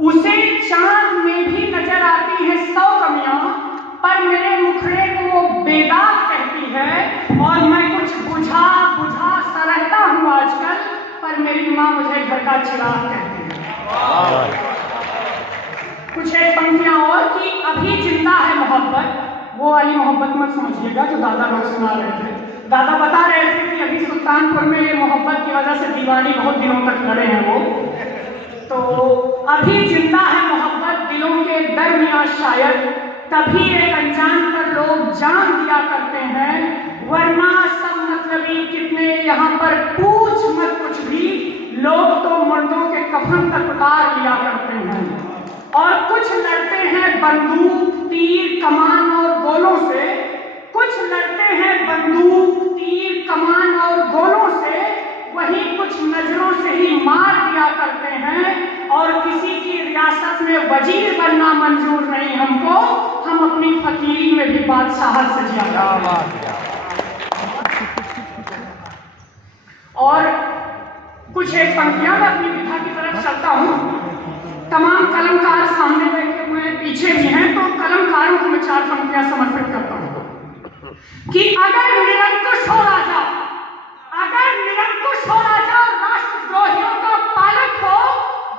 उसे चांद में भी नजर आती है 100 कमियां, पर मेरे मुखड़े को वो बेदाग कहती है। और मैं कुछ बुझा बुझा सा रहता हूँ आजकल, पर मेरी माँ मुझे घर का चिराग कहती है। कुछ एक पंक्तियां और कि अभी जिंदा है मोहब्बत, वो वाली मोहब्बत मत समझिएगा जो दादा लोग सुना रहे थे। दादा बता रहे थे कि अभी सुल्तानपुर में ये मोहब्बत की वजह से दीवानी बहुत दिनों तक खड़े हैं वो। तो अभी जिंदा है मोहब्बत दिलों के दरमियां शायद, तभी एक अनजान पर लोग जान दिया करते हैं, वरना सब मतलबी कितने यहाँ पर पूछ मत कुछ भी, लोग तो मर्दों के कफन तक उतार लिया करते हैं। और कुछ लड़ते हैं बंदूक तीर कमान और गोलों से, कुछ लड़ते हैं बंदूक तीर कमान और गोलों से, वहीं कुछ नजरों से ही मार दिया करते हैं। और किसी की रियासत में वजीर बनना मंजूर नहीं हमको, हम अपनी फकीरी में भी बादशाहत से जिया। और कुछ एक पंक्तियां मैं अपनी विधा की तरफ चलता हूं। तमाम कलमकार सामने बैठे हुए पीछे भी हैं, तो कलमकारों को मैं 4 पंक्तियां समर्पित करता हूं कि अगर निरंकुश हो राजा, अगर निरंकुश हो राजा और राष्ट्रद्रोहियों का पालक हो,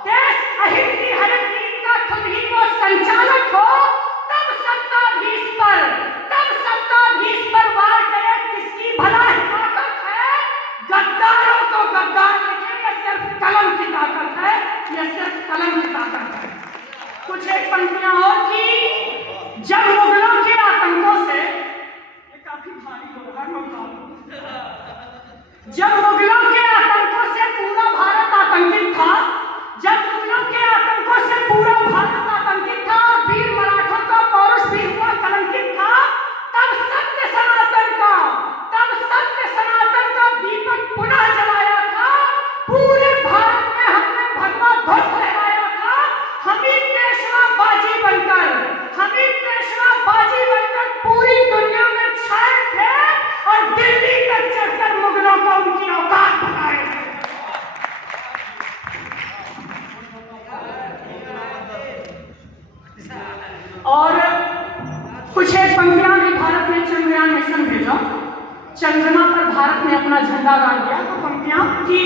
देश अहित की हर एक नीति का खुद ही वो संचालक हो, तब सत्ताधीश पर वार करे किसकी भला हिमाकत है। गद्दारों को गद्दार लिखे, यह सिर्फ कलम की ताकत है, यह सिर्फ कलम की ताकत है। कुछ एक पंक्तियां और की, जब मुगलों के आतंकों से, ये काफी भारी हो रहा है, जब मुगलों के आतंकों से पूरा भारत आतंकित था, जब मुगलों के आतंकों से पूरा भारत आतंकित था और वीर मराठों का पौरुष भी हुआ कलंकित था, तब सत्य सनातन का दीपक पुनः जलाया था। पूरे भारत में हमने भगवा ध्वज लहराया था। हमीद पेशवा बाजी बनकर पूरी दुनिया में छाए थे और दिल्ली तक चढ़कर मुगलों को उनकी औकात बताए थे। और कुछ एक पंक्तियां भी, भारत ने चंद्रयान मिशन भेजा, चंद्रमा पर भारत ने अपना झंडा गाड़ दिया। तो पंक्तियां कि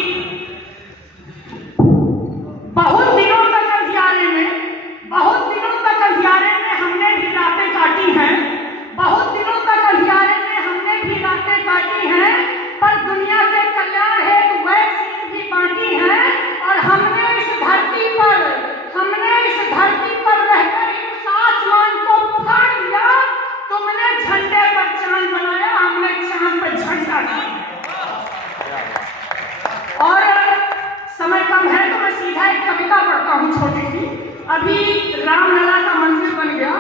बहुत दिनों तक अंधियारे में हमने भी रातें काटी हैं, बहुत दिनों तक अंधियारे में हमने भी रातें काटी हैं, पर दुनिया के कल्याण हेतु वैक्सीन भी बांटी है। और हमने इस धरती पर रहकर ही उस आसमान को फाड़ दिया। तुमने झंडे पर चांद बनाया, हमने चांद पर झंडा दिया। और समय कम है तो मैं सीधा एक कविता पढ़ता हूँ छोटी सी। अभी रामलला का मंदिर बन गया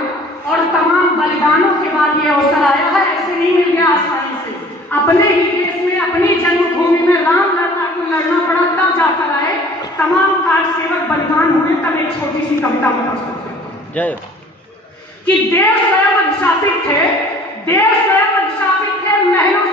और तमाम बलिदानों के बाद ये अवसर आया है, ऐसे नहीं मिल गया आसानी से। अपने ही देश में, अपनी जन्मभूमि में रामलला को लड़ना पड़ा, तब जाकर आए, तमाम कार सेवक बलिदान हुए, तब एक छोटी सी कविता में प्रस्तुत करता हूं कि देव स्वयं अधिशासित थे, महलों